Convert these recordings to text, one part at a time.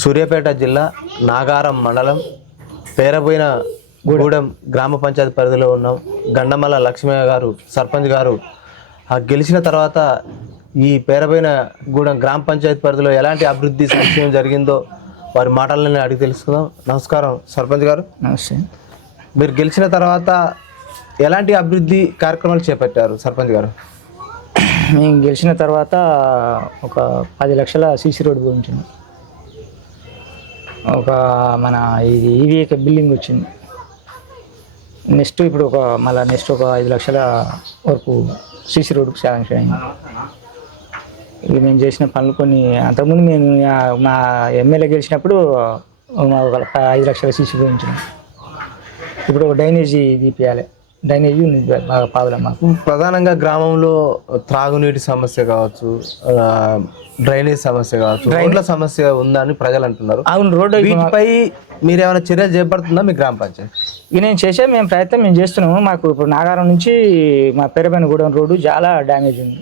సూర్యాపేట జిల్లా నాగారం మండలం పేరబోయిన గూడెం గ్రామ పంచాయతీ పరిధిలో ఉన్నాం. గండమల్ల లక్ష్మయ్య గారు సర్పంచ్ గారు గెలిచిన తర్వాత ఈ పేరబోయిన గూడెం గ్రామ పంచాయతీ పరిధిలో ఎలాంటి అభివృద్ధి సంక్షేమం జరిగిందో వారి మాటలని అడిగి తెలుసుకుందాం. నమస్కారం సర్పంచ్ గారు. నమస్తే. మీరు గెలిచిన తర్వాత ఎలాంటి అభివృద్ధి కార్యక్రమాలు చేపట్టారు సర్పంచ్ గారు? మేము గెలిచిన తర్వాత ఒక 10 లక్షల సీసీ రోడ్డు పోయించాము. ఒక మన ఇది ఈవీఏ బిల్డింగ్ వచ్చింది. నెక్స్ట్ ఇప్పుడు నెక్స్ట్ ఒక 5 లక్షల వరకు సీసీ రోడ్డుకు శాంక్షన్ అయింది. ఇవి మేము చేసిన పనులు కొన్ని. అంతకుముందు మేము మా ఎమ్మెల్యే గెలిచినప్పుడు ఒక 5 లక్షల సీసీ పోయించాము. ఇప్పుడు ఒక డ్రైనేజీ తీపియాలి. డ్రైనేజీ ఉంది బాగా పావుల మాకు. ప్రధానంగా గ్రామంలో త్రాగునీటి సమస్య కావచ్చు, డ్రైనేజ్ సమస్య కావచ్చు, రోడ్ల సమస్య ఉందని ప్రజలు అంటున్నారు. అవును, రోడ్డు వీటిపై మీరు ఏమైనా చర్యలు చేపడుతుందా మీ గ్రామ పంచాయతీ? ఇవి మేము ప్రయత్నం మేము చేస్తున్నాము. మాకు ఇప్పుడు నాగారం నుంచి మా పేరబోయిన గూడెం రోడ్డు చాలా డ్యామేజ్ ఉంది.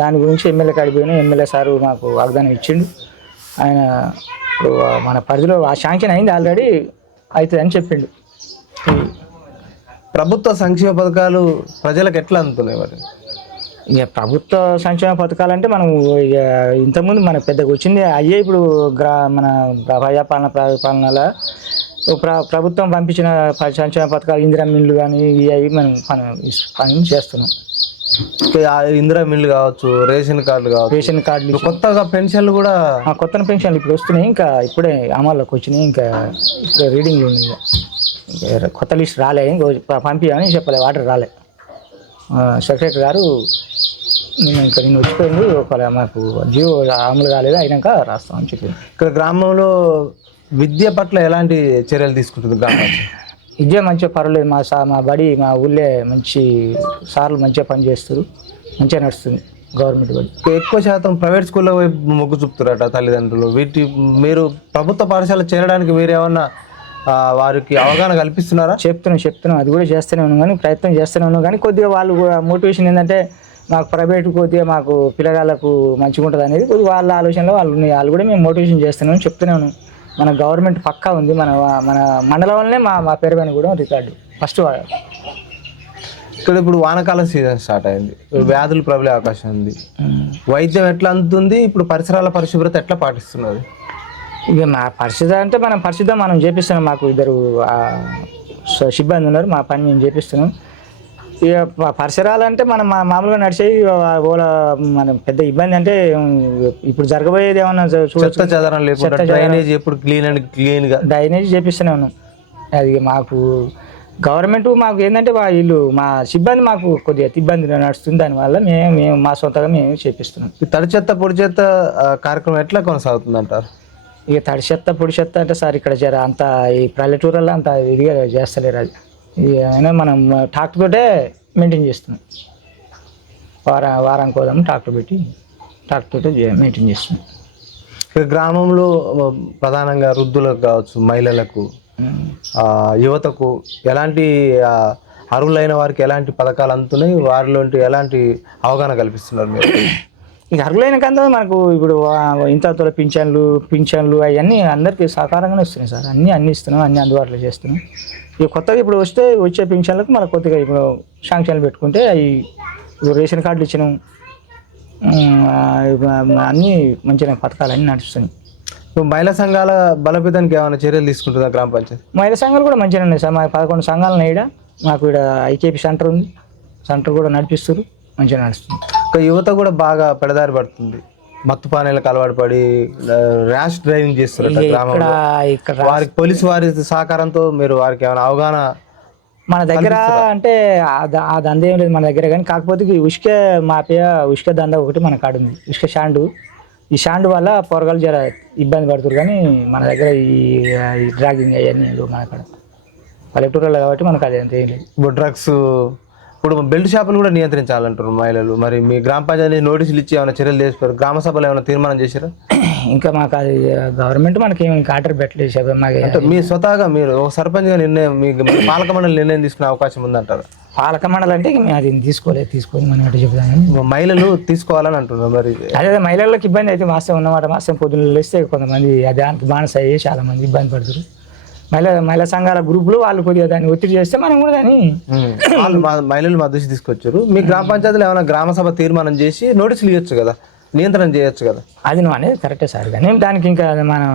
దాని గురించి ఎమ్మెల్యే కాడికి పోయినా ఎమ్మెల్యే సారు మాకు వాగ్దానం ఇచ్చిండు. ఆయన మన పరిధిలో ఆ శాంక్షన్ అయింది, ఆల్రెడీ అవుతుంది అని చెప్పిండు. ప్రభుత్వ సంక్షేమ పథకాలు ప్రజలకు ఎట్లా అందుతున్నాయి మరి? ఇక ప్రభుత్వ సంక్షేమ పథకాలంటే మనం ఇక ఇంతకుముందు మనకు పెద్దగా వచ్చింది అయ్యే. ఇప్పుడు మన ప్రజాపాలనలో ప్రభుత్వం పంపించిన సంక్షేమ పథకాలు ఇందిరా మిల్లు కానీ ఇవి మనం పని చేస్తున్నాం. ఇందిరా మిల్లు కావచ్చు, రేషన్ కార్డులు కావచ్చు, రేషన్ కార్డులు, కొత్తగా పెన్షన్లు కూడా కొత్త పెన్షన్లు ఇప్పుడు వస్తున్నాయి. ఇంకా ఇప్పుడే అమల్లోకి వచ్చినాయి. ఇంకా ఇప్పుడు రీడింగ్లు ఉన్నాయి. కొత్త లిస్ట్ రాలే, పంపించామని చెప్పలే, వాటర్ రాలే. సెక్రటరీ గారు నిన్న వచ్చిపోయింది. ఒకవేళ మాకు జియో అమలు కాలేదు, అయినాక రాస్తామని చెప్పింది. ఇక్కడ గ్రామంలో విద్య పట్ల ఎలాంటి చర్యలు తీసుకుంటుంది గ్రామ పంచాయతీ? విద్య మంచిగా పర్వాలేదు. మా బడి మా ఊళ్ళే మంచి సార్లు మంచిగా పనిచేస్తారు, మంచిగా నడుస్తుంది గవర్నమెంట్ బడి. ఎక్కువ శాతం ప్రైవేట్ స్కూల్లో మొగ్గు చూపుతారట తల్లిదండ్రులు. మీరు ప్రభుత్వ పాఠశాల చేరడానికి మీరు ఏమన్నా వారికి అవగాహన కల్పిస్తున్నారా? చెప్తున్నాం అది కూడా చేస్తూనే ఉన్నాం, కానీ ప్రయత్నం చేస్తూనే ఉన్నాం. కానీ కొద్దిగా వాళ్ళు మోటివేషన్ ఏంటంటే మాకు ప్రైవేట్ కొద్దిగా మాకు పిల్లగాళ్ళకు మంచిగా ఉంటుంది అనేది కొద్దిగా వాళ్ళ ఆలోచనలో వాళ్ళు ఉన్నాయి. వాళ్ళు కూడా మేము మోటివేషన్ చేస్తున్నాం, చెప్తూనే ఉన్నాం. మన గవర్నమెంట్ పక్కా ఉంది. మన మండలం వల్లనే మా పేరుపైన కూడా రికార్డు ఫస్ట్. ఇక్కడ ఇప్పుడు వానాకాలం సీజన్ స్టార్ట్ అయింది, వ్యాధులు ప్రబలే అవకాశం ఉంది. వైద్యం ఎట్లా అందుతుంది? ఇప్పుడు పరిసరాల పరిశుభ్రత ఎట్లా పాటిస్తున్నది? ఇక మా పరిస్థితి అంటే మనం చేపిస్తున్నాం. మాకు 2 సిబ్బంది ఉన్నారు, మా పని మేము చేపిస్తున్నాం. ఇక పరిసరాలు అంటే మనం మామూలుగా నడిచేవి మనం పెద్ద ఇబ్బంది అంటే ఇప్పుడు జరగబోయేది ఏమన్నా చూడొచ్చు. డ్రైనేజ్ ఎప్పుడు క్లీన్గా డ్రైనేజ్ చేపిస్తూనే ఉన్నాం. అది మాకు గవర్నమెంట్ మాకు ఏంటంటే వీళ్ళు మా సిబ్బంది మాకు కొద్దిగా ఇబ్బంది నడుస్తుంది. దానివల్ల మేము మా సొంతంగా మేము చేపిస్తున్నాం. తడి చెత్త పొడి చెత్త కార్యక్రమం ఎట్లా కొనసాగుతుంది అంటారు? ఇక తడి చెత్త పొడి చెత్త అంటే సార్ ఇక్కడ అంత ఈ పల్లెటూరులో అంత ఇదిగా చేస్తలేరు. అది అయినా మనం ట్రాక్టర్ తోటే మెయింటైన్ చేస్తున్నాం. వారానికి పోదాము ట్రాక్టర్ పెట్టి ట్రాక్టర్ తోటే మెయింటైన్ చేస్తున్నాం. గ్రామంలో ప్రధానంగా వృద్ధులకు కావచ్చు, మహిళలకు, యువతకు ఎలాంటి అర్హులైన వారికి ఎలాంటి పథకాలు అందుతున్నాయి? వారిలో ఎలాంటి అవగాహన కల్పిస్తున్నారు మీరు? ఇక అర్హులైన కంటే మనకు ఇప్పుడు ఇంత పింఛన్లు అవన్నీ అందరికీ సహకారంగానే వస్తున్నాయి సార్. అన్నీ ఇస్తున్నాం, అన్నీ అందుబాటులో చేస్తున్నాం. ఇక కొత్తగా ఇప్పుడు వచ్చే పింఛన్లకు మనకు కొద్దిగా ఇప్పుడు శాంక్షన్లు పెట్టుకుంటే అవి రేషన్ కార్డులు ఇచ్చినాం. అన్నీ మంచిగా పథకాలు అన్నీ నడుస్తున్నాయి. మహిళా సంఘాల బలోపేతానికి ఏమైనా చర్యలు తీసుకుంటుందా గ్రామ పంచాయతీ? మహిళా సంఘాలు కూడా మంచిగా ఉన్నాయి సార్. మాకు 11 సంఘాలు ఉన్నాయి. మాకు ఇక్కడ ఐకేపీ సెంటర్ ఉంది, సెంటర్ కూడా నడిపిస్తారు, మంచిగా నడుస్తుంది. యువత కూడా బాగా పెడదారి పడుతుంది, మత్తు పానీలకు అలవాటు పడి ర్యాష్ డ్రైవింగ్ చేస్తారు గ్రామంలో. వారికి పోలీసు వారి సహకారంతో మీరు వారికి ఏమైనా అవగాహన? మన దగ్గర అంటే ఆ దంద ఏం లేదు మన దగ్గర, కానీ కాకపోతే ఉష్క దంద ఒకటి మన కాడ ఉంది. ఉష్క షాండు, ఈ షాండు వల్ల పొరగాలు జర ఇబ్బంది పడుతున్నారు. కానీ మన దగ్గర ఈ డ్రాగింగ్ అవన్నీ మన కాడ పల్లెటూరులో కాబట్టి మనకు అది అంత ఏం లేదు. డ్రగ్స్ ఇప్పుడు బెల్ట్ షాపులు కూడా నియంత్రించాలంటారు మహిళలు. మరి మీ గ్రామ పంచాయతీ నోటీసులు ఇచ్చి ఏమైనా చర్యలు చేస్తారు? గ్రామ సభలో ఏమైనా తీర్మానం చేశారా? ఇంకా మాకు అది గవర్నమెంట్ మనకి ఇంకా ఆర్డర్ పెట్టలేదు. మాకు అంటే మీ స్వతహాగా మీరు ఒక సర్పంచ్గా నిర్ణయం, మీ పాలక మండలి నిర్ణయం తీసుకునే అవకాశం ఉందంటారు? పాలక మండలి అంటే మేము అది తీసుకొని మనం అటు చెప్తాం కానీ మహిళలు తీసుకోవాలని అంటున్నారు. మరి అదే మహిళలకు ఇబ్బంది అయితే వాస్తవం ఉన్నమాట. వాస్తవం పొద్దున్న లేస్తే కొంతమంది దానికి బానిస అయ్యి చాలా మంది ఇబ్బంది పడుతారు. మహిళా సంఘాల గ్రూపులు వాళ్ళు కొద్దిగా దాన్ని ఒత్తిడి చేస్తే మనం కూడా దాన్ని మహిళలు మా దృష్టి తీసుకొచ్చారు. మీ గ్రామ పంచాయతీలో ఏమైనా గ్రామ సభ తీర్మానం చేసి నోటీసులు ఇవ్వచ్చు కదా, నియంత్రణ చేయొచ్చు కదా. అది నువ్వు అనేది కరెక్టే సార్, కానీ దానికి ఇంకా మనం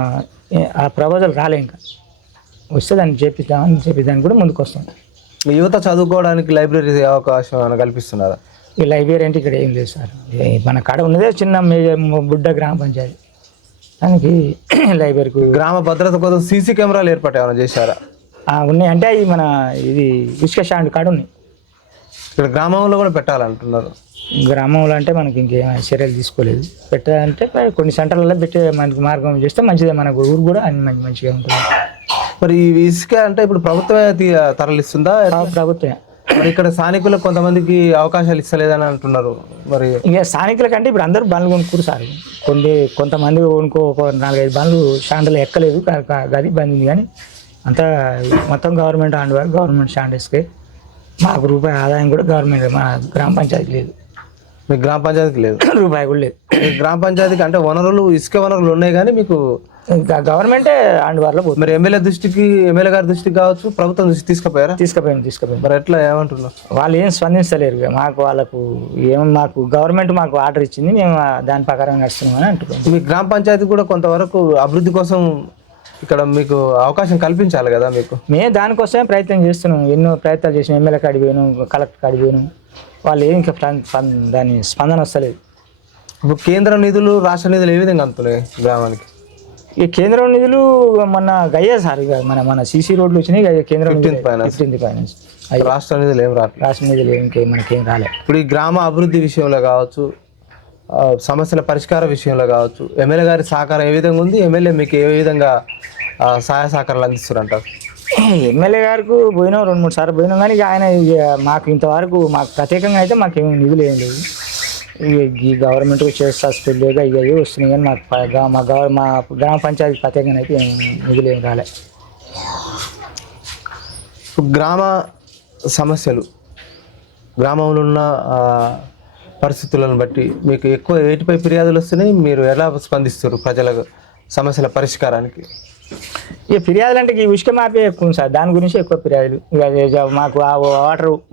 ఆ ప్రపోజల్ రాలే. ఇంకా వస్తే దాన్ని చేపిద్దామని కూడా ముందుకు వస్తాం. యువత చదువుకోవడానికి లైబ్రరీ అవకాశం ఏమైనా కల్పిస్తున్నారా? ఈ లైబ్రరీ అంటే ఇక్కడ ఏం లేదు సార్. మన కాడ ఉన్నదే చిన్న బుడ్డ గ్రామ పంచాయతీ, దానికి లైబ్రరీకి గ్రామ భద్రత కోసం సీసీ కెమెరాలు ఏర్పాటు ఏమైనా చేశారా? ఉన్నాయి. అంటే అవి మన ఇది ఇసుక స్టాండ్ కాడ ఉన్నాయి. ఇక్కడ గ్రామంలో కూడా పెట్టాలంటున్నారు. గ్రామంలో అంటే మనకి ఇంకేం చర్యలు తీసుకోలేదు. పెట్టాలంటే కొన్ని సెంటర్లలో పెట్టే మనకి మార్గం చేస్తే మంచిదే, మన ఊరు కూడా అన్ని మంచిగా ఉంటుంది. మరి ఈ ఇసుక అంటే ఇప్పుడు ప్రభుత్వమే తరలిస్తుందా? ప్రభుత్వమే. మరి ఇక్కడ స్థానికులకు కొంతమందికి అవకాశాలు ఇస్తలేదని అంటున్నారు. మరి ఇక స్థానికుల కంటే ఇప్పుడు అందరూ బండ్లు కొనుక్കൂరు సార్. కొంతమంది ఒక 4-5 బండ్లు స్టాండ్లో ఎక్కలేదు, గది బంద్ ఉంది. కానీ అంతా మొత్తం గవర్నమెంట్ హ్యాండ్ ఓవర్, గవర్నమెంట్ స్టాండర్డ్స్కి. మాకు రూపాయి ఆదాయం కూడా గవర్నమెంట్, మా గ్రామ పంచాయతీకి లేదు. మీ గ్రామ పంచాయతీకి లేదు, రూపాయి కూడా లేదు. మీ గ్రామ పంచాయతీకి అంటే వనరులు, ఇసుక వనరులు ఉన్నాయి కానీ మీకు ఇంకా గవర్నమెంటే హ్యాండ్ ఓవర్లో పోతుంది. మరి ఎమ్మెల్యే గారి దృష్టికి కావచ్చు, ప్రభుత్వం దృష్టికి తీసుకుపోయారు. మరి ఎట్లా ఏమంటున్నారు? వాళ్ళు ఏం స్పందించలేరు. వాళ్ళకు మాకు గవర్నమెంట్ మాకు ఆర్డర్ ఇచ్చింది, మేము దాని ప్రకారం నడుస్తున్నామని అంటున్నాం. మీ గ్రామ పంచాయతీ కూడా కొంతవరకు అభివృద్ధి కోసం ఇక్కడ మీకు అవకాశం కల్పించాలి కదా. మేము దానికోసమే ప్రయత్నం చేస్తున్నాం. ఎన్నో ప్రయత్నాలు చేసినాం. ఎమ్మెల్యే కాడికి పోయినాం, కలెక్టర్ కాడికి పోయినాం. వాళ్ళు ఏం ఇంకా దాని స్పందన వస్తలేదు. ఇప్పుడు కేంద్ర నిధులు, రాష్ట్ర నిధులు ఏ విధంగా అందుతున్నాయి గ్రామానికి? ఈ కేంద్రం నిధులు మొన్న గయ్యా సార్, ఇక మన సీసీ రోడ్లు వచ్చినాయి. కేంద్రం 15th ఫైనాన్స్. రాష్ట్ర నిధులు ఏం రావట్లేదు. రాష్ట్ర నిధులు మనకేం రాలేదు. ఇప్పుడు ఈ గ్రామ అభివృద్ధి విషయంలో కావచ్చు, సమస్యల పరిష్కార విషయంలో కావచ్చు, ఎమ్మెల్యే గారి సహకారం ఏ విధంగా ఉంది? ఎమ్మెల్యే మీకు ఏ విధంగా సహాయ సహకారాలు అందిస్తున్నారు? ఎమ్మెల్యే గారికి పోయినాం, 2-3 సార్లు పోయినాం. కానీ ఆయన మాకు ఇంతవరకు మాకు ప్రత్యేకంగా అయితే మాకేం నిధులు ఏం లేదు. ఈ గవర్నమెంట్ చేస్తా స్పెల్గా ఇవి వస్తున్నాయి. కానీ మా గ్రామ పంచాయతీ ప్రత్యేకంగా అయితే నిధులు ఏం రాలే. గ్రామ సమస్యలు, గ్రామంలో ఉన్న పరిస్థితులను బట్టి మీకు ఎక్కువ ఏటిపై ఫిర్యాదులు వస్తున్నాయి? మీరు ఎలా స్పందిస్తారు ప్రజల సమస్యల పరిష్కారానికి? ఇక ఫిర్యాదులు అంటే ఈ ఉష్క మాపే ఎక్కువ సార్, దాని గురించి ఎక్కువ ఫిర్యాదులు. ఇక మాకు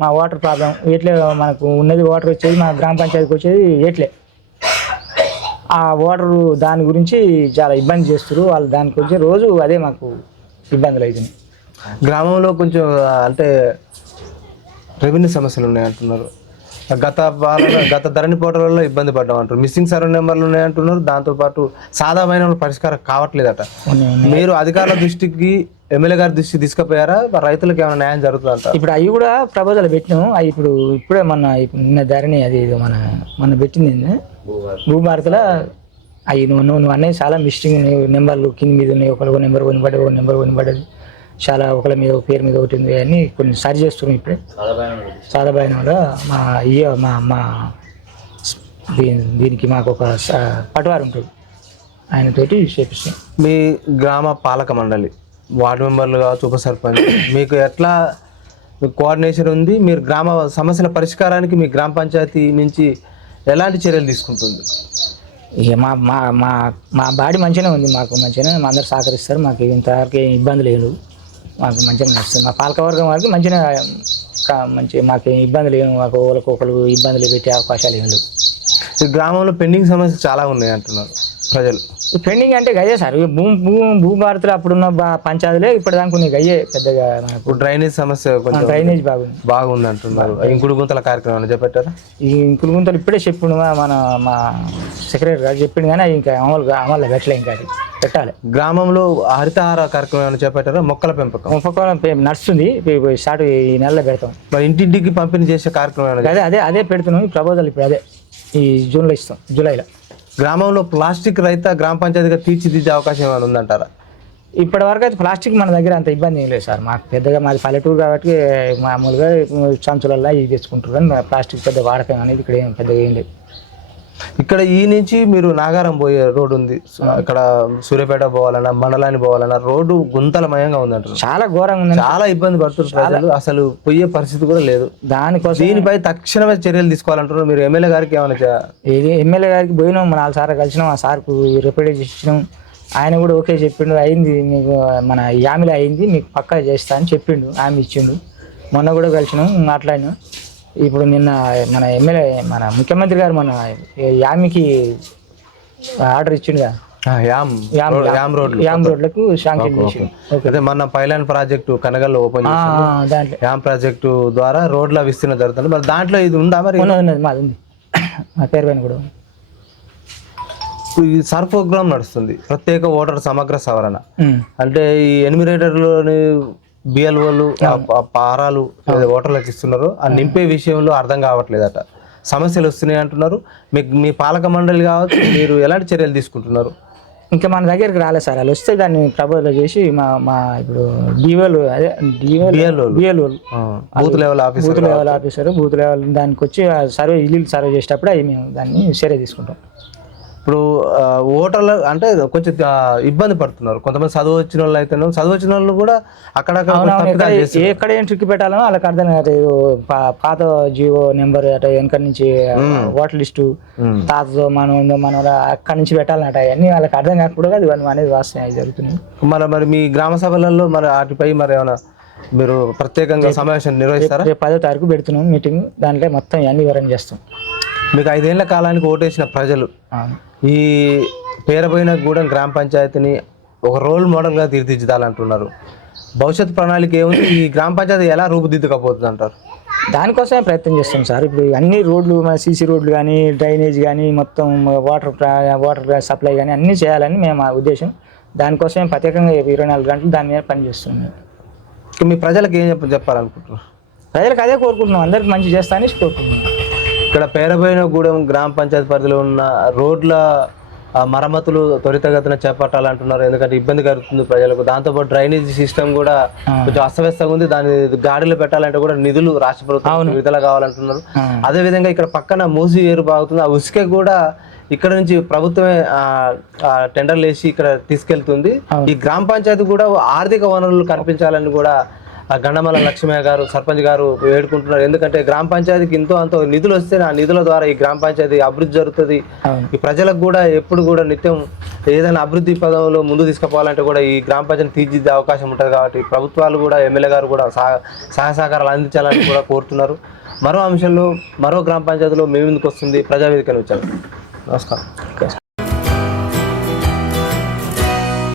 మా వాటర్ ప్రాబ్లం ఎట్లే, మనకు ఉన్నది వాటర్ వచ్చేది మా గ్రామ పంచాయతీకి వచ్చేది ఎట్లే. ఆ వాటరు దాని గురించి చాలా ఇబ్బంది చేస్తారు వాళ్ళు. దానికి వచ్చే రోజు అదే మాకు ఇబ్బందులు అవుతున్నాయి. గ్రామంలో కొంచెం అంటే రెవెన్యూ సమస్యలు ఉన్నాయంటున్నారు. గత ధరణి పోర్టల్లో ఇబ్బంది పడ్డాం అంటారు. మిస్సింగ్ సర్వే నెంబర్లు ఉన్నాయంటున్నారు. దాంతోపాటు సాధామైన పరిష్కారం కావట్లేదట. మీరు అధికారుల దృష్టికి, ఎమ్మెల్యే గారి దృష్టికి తీసుకుపోయారా? రైతులకు ఏమైనా న్యాయం జరుగుతుందంట? ఇప్పుడు అవి కూడా ప్రపోజల్ పెట్టినాం. అవి ఇప్పుడే నిన్న ధరణి అది మన పెట్టింది భూభారతిలో. అవి నువ్వు అన్నీ చాలా మిస్సింగ్ నెంబర్లు కింద మీద ఉన్నాయి. ఒకరికి నెంబర్ కొనిపడ్డది, ఒక నెంబర్ కొనిపడ్డది, చాలా ఒకళ్ళ మీద పేరు మీద ఒకటి ఉంది. అన్నీ కొన్ని సరి చేస్తున్నాం ఇప్పుడే. సాదాబాయినంలో మా దీనికి మాకు ఒక పటవారు ఉంటుంది, ఆయనతోటి చేపిస్తాం. మీ గ్రామ పాలక మండలి, వార్డు మెంబర్లు కావచ్చు, ఉప సర్పంచ్, మీకు ఎట్లా కోఆర్డినేషన్ ఉంది? మీరు గ్రామ సమస్యల పరిష్కారానికి మీ గ్రామ పంచాయతీ నుంచి ఎలాంటి చర్యలు తీసుకుంటుంది? ఇక మా బాడీ మంచిగానే ఉంది. మాకు మంచిగానే అందరు సహకరిస్తారు. మాకు ఇంతవరకు ఏం ఇబ్బంది లేదు. మాకు మంచిగా నడుస్తుంది. మా పాలకవర్గం వారికి మంచిగా మాకు ఇబ్బంది లేదు. మాకు ఒకరు ఇబ్బందులు పెట్టే అవకాశాలు ఏం లేవు. ఈ గ్రామంలో పెండింగ్ సమస్యలు చాలా ఉన్నాయి అంటున్నారు ప్రజలు. పెండింగ్ అంటే గయ్యే సార్, భూభారతిలో అప్పుడున్న పంచాయతీలే ఇప్పటిదాకా ఉన్నాయి గయ్యే. పెద్దగా మనకు డ్రైనేజ్ సమస్య, డ్రైనేజ్ బాగుంది అంటున్నారు. ఇంకుడు గుంతల కార్యక్రమం చెప్పారా? ఈ ఇంకుడు గుంతలు ఇప్పుడే చెప్పిండు మా సెక్రటరీ గారు చెప్పిండు, కానీ ఇంకా అమలు పెట్టలే. ఇంకా అది పెట్టాలి. గ్రామంలో హరితహార కార్యక్రమం చేపట్టారా? మొక్కల పెంపకం నడుస్తుంది. స్టార్ట్ ఈ నెలలో పెడతాం. మరి ఇంటింటికి పంపిణీ చేసే కార్యక్రమం అదే పెడుతున్నాం. ఈ ప్రపోజల్ ఇప్పుడు అదే ఈ జూన్లో ఇస్తాం, జూలైలో. గ్రామంలో ప్లాస్టిక్ రహిత గ్రామ పంచాయతీగా తీర్చిదిద్దే అవకాశం ఏమైనా ఉందంటారా? ఇప్పటి వరకు అయితే ప్లాస్టిక్ మన దగ్గర అంత ఇబ్బంది ఏం లేదు సార్. మాకు పెద్దగా మాది పల్లెటూరు కాబట్టి మామూలుగా సంచులల్లో ఇవి తెచ్చుకుంటారు, కానీ ప్లాస్టిక్ పెద్ద వాడకం అనేది ఇక్కడ ఏం పెద్దగా ఏం లేదు. ఇక్కడ ఈ నుంచి మీరు నాగారం పోయే రోడ్డు ఉంది, ఇక్కడ సూర్యాపేట పోవాలన్నా మండలాన్ని పోవాలన్నా రోడ్డు గుంతలమయంగా ఉందంటారు. చాలా ఘోరంగా ఉంది, చాలా ఇబ్బంది పడుతున్నారు ప్రజలు, అసలు పోయే పరిస్థితి కూడా లేదు. దానికోసం దీనిపై తక్షణమే చర్యలు తీసుకోవాలంటున్నారు. మీరు ఎమ్మెల్యే గారికి ఏమైనా ఇది ఎమ్మెల్యే గారికి పోయినాం, 4 సార్లు కలిసినాం, ఆ సార్కు రిప్రజెంట్ ఇచ్చినాం. ఆయన కూడా ఓకే చెప్పిండు, అయింది మీకు మన యామిలో అయింది, మీకు పక్కా చేస్తా అని చెప్పిండు, హామీ ఇచ్చిండు. మొన్న కూడా కలిసినాం, మాట్లాడినాం. ఇప్పుడు నిన్న మన ఎమ్మెల్యే మన ముఖ్యమంత్రి గారు మన యామికి ఆర్డర్ ఇచ్చిండుగా, యామ్ రోడ్లకు శాంక్షన్ చేసిండు. అదే మన పైలాన్ ప్రాజెక్టు కనగల్లో ఓపెన్ చేసి దాంట్లో యామ్ ప్రాజెక్టు ద్వారా రోడ్ల విస్తీర్ణ జరుగుతుంది. మరి దాంట్లో ఇది ఉందా? మరి ఉన్నది మాది ఉంది, మా పేరు పైన కూడా. ఇప్పుడు ఈ సర్ ప్రోగ్రామ్ నడుస్తుంది, ప్రత్యేక ఓటర్ సమగ్ర సవరణ. అంటే ఈ ఎన్యూమరేటర్లోని బిఎల్ఓలు పారాలు ఓటర్లకు ఇస్తున్నారు, ఆ నింపే విషయంలో అర్థం కావట్లేదట, సమస్యలు వస్తున్నాయి అంటున్నారు. మీకు మీ పాలక మండలి కావచ్చు, మీరు ఎలాంటి చర్యలు తీసుకుంటున్నారు? ఇంకా మన దగ్గరికి రాలేదు సార్, వాళ్ళు వస్తే దాన్ని ప్రపోజల్ చేసి మా ఇప్పుడు డిఓలు అదే బిఎల్ఓలు booth level officer booth level దానికి వచ్చి సర్వే ఇల్లు సర్వే చేసేటప్పుడు అవి మేము దాన్ని చర్య తీసుకుంటాం. ఇప్పుడు ఓటర్లు అంటే కొంచెం ఇబ్బంది పడుతున్నారు, కొంతమంది చదువు వచ్చిన వాళ్ళు అయితే, చదువు వచ్చిన వాళ్ళు కూడా అక్కడక్కడ ఎక్కడ ఏం ట్రిక్ పెట్టాలో వాళ్ళకి అర్థం కాదు. పాత జియో నెంబర్ అట వెనక నుంచి ఓటర్ లిస్టు తాతతో మనం అక్కడి నుంచి పెట్టాలన్నట, అవన్నీ వాళ్ళకి అర్థం కాకపోతే అది అనేది వాస్తవం జరుగుతున్నాయి. మరి మీ గ్రామ సభలలో మరి వాటిపై మరి ఏమైనా మీరు ప్రత్యేకంగా సమావేశం నిర్వహిస్తారా? 10వ తారీఖు పెడుతున్నాం మీటింగ్, దాంట్లో మొత్తం అన్ని వివరణ చేస్తాం. మీకు 5 ఏళ్ల కాలానికి ఓటేసిన ప్రజలు ఈ పేరబోయిన గూడెం గ్రామ పంచాయతీని ఒక రోల్ మోడల్గా తీర్చిదిద్దాలంటున్నారు. భవిష్యత్ ప్రణాళిక ఏముంది? ఈ గ్రామ పంచాయతీ ఎలా రూపుదిద్దుకపోతుంది అంటారు? దానికోసమే ప్రయత్నం చేస్తాం సార్. ఇప్పుడు అన్ని రోడ్లు, మన సీసీ రోడ్లు కానీ, డ్రైనేజ్ కానీ, మొత్తం వాటర్ సప్లై కానీ అన్నీ చేయాలని మేము మా ఉద్దేశం. దానికోసమే ప్రత్యేకంగా 24 గంటలు దాని మీద పనిచేస్తున్నాం. మీ ప్రజలకు ఏం చెప్పాలనుకుంటున్నారు? ప్రజలకు అదే కోరుకుంటున్నాం, అందరికి మంచి చేస్తానని కోరుకుంటున్నాం. ఇక్కడ పేరబోయిన గూడెం గ్రామ పంచాయతీ పరిధిలో ఉన్న రోడ్ల మరమ్మతులు త్వరితగతిన చేపట్టాలంటున్నారు, ఎందుకంటే ఇబ్బంది కలుగుతుంది ప్రజలకు. దాంతోపాటు డ్రైనేజ్ సిస్టమ్ కూడా కొంచెం అస్తవ్యస్తంగా ఉంది, దాన్ని గాడిలో పెట్టాలంటే కూడా నిధులు రాష్ట్ర ప్రభుత్వం విడుదల కావాలంటున్నారు. అదేవిధంగా ఇక్కడ పక్కన మూసి ఏరు బాగుతుంది, ఆ ఉసుక కూడా ఇక్కడ నుంచి ప్రభుత్వమే టెండర్లు వేసి ఇక్కడ తీసుకెళ్తుంది. ఈ గ్రామ పంచాయతీ కూడా ఆర్థిక వనరులు కల్పించాలని కూడా గండమల లక్ష్మయ్య గారు సర్పంచ్ గారు వేడుకుంటున్నారు. ఎందుకంటే గ్రామ పంచాయతీకి ఎంతో అంత నిధులు వస్తే ఆ నిధుల ద్వారా ఈ గ్రామ పంచాయతీ అభివృద్ధి జరుగుతుంది. ఈ ప్రజలకు కూడా ఎప్పుడు కూడా నిత్యం ఏదైనా అభివృద్ధి పదంలో ముందు తీసుకుపోవాలంటే కూడా ఈ గ్రామ పంచాయతీ తీర్చిదిద్దే అవకాశం ఉంటుంది. కాబట్టి ప్రభుత్వాలు కూడా ఎమ్మెల్యే గారు కూడా సహకారాలు అందించాలని కూడా కోరుతున్నారు. మరో అంశంలో మరో గ్రామ పంచాయతీలో మేము ముందుకు వస్తుంది ప్రజావేదికను వచ్చారు. నమస్కారం.